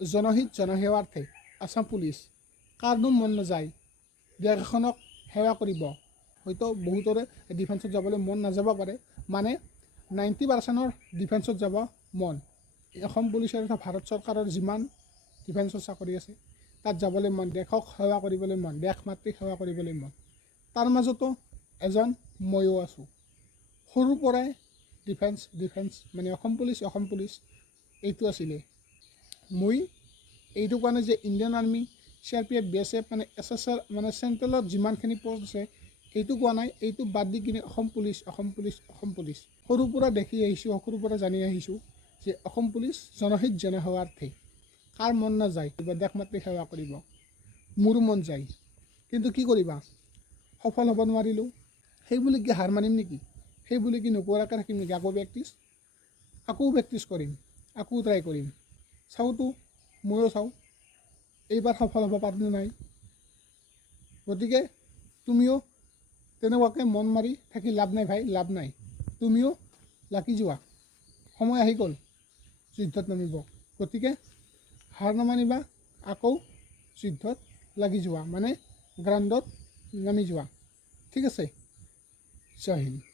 জনহিত জনসেৱাৰ্থে Assam police কাৰনো মন নাযায় দেশ এখনক সেৱা কৰিব। হয়তো বহুতৰে ডিফেন্সত যাবলৈ মন নাযাব পাৰে, মানে 90% ডিফেন্সত যাব মন। অসম পুলিচৰ তথা ভাৰত চৰকাৰৰ যিমান ডিফেন্সৰ চাকৰি আছে তাত যাবলৈ মন, দেশক সেৱা কৰিবলৈ মন, দেশ মাতৃক সেৱা কৰিবলৈ মন। তাৰ মাজতো এজন ময়ো আছোঁ। সৰুৰ পৰাই ডিফেন্স মানে অসম পুলিচ এইটো আছিলে। মই এইটো কোৱা নাই যে ইণ্ডিয়ান আৰ্মি, CRPF, BSF মানে SSR মানে চেণ্ট্ৰেলত যিমানখিনি পষ্ট আছে এইটো কোৱা নাই। এইটো বাদ দি কিনে অসম পুলিচ। সৰুৰ পৰা দেখি আহিছোঁ, সৰুৰ পৰা জানি আহিছোঁ যে অসম পুলিচ জনহিত জনসেৱাৰ্থে। কাৰ মন নাযায় দেশ মাতৃক সেৱা কৰিব? মোৰো মন যায়, কিন্তু কি কৰিবা, সফল হ'ব নোৱাৰিলোঁ। সেই বুলি কি হাৰ মানিম নেকি? সেই বুলি কি নকৰাকৈ থাকিম নেকি? আকৌ প্ৰেক্টিছ কৰিম, আকৌ ট্ৰাই কৰিম। চাওঁতো, ময়ো চাওঁ এইবাৰ সফল হ'ব পাৰোঁনে নাই। গতিকে তুমিও তেনেকুৱাকৈ মন মাৰি থাকি লাভ নাই ভাই, লাভ নাই। তুমিও লাগি যোৱা, সময় আহি গ'ল যুদ্ধত নামিব। গতিকে হাৰ নামানিবা, আকৌ যুদ্ধত লাগি যোৱা, মানে গ্ৰাউণ্ডত নামি যোৱা। ঠিক আছে, জয় হিন্দ।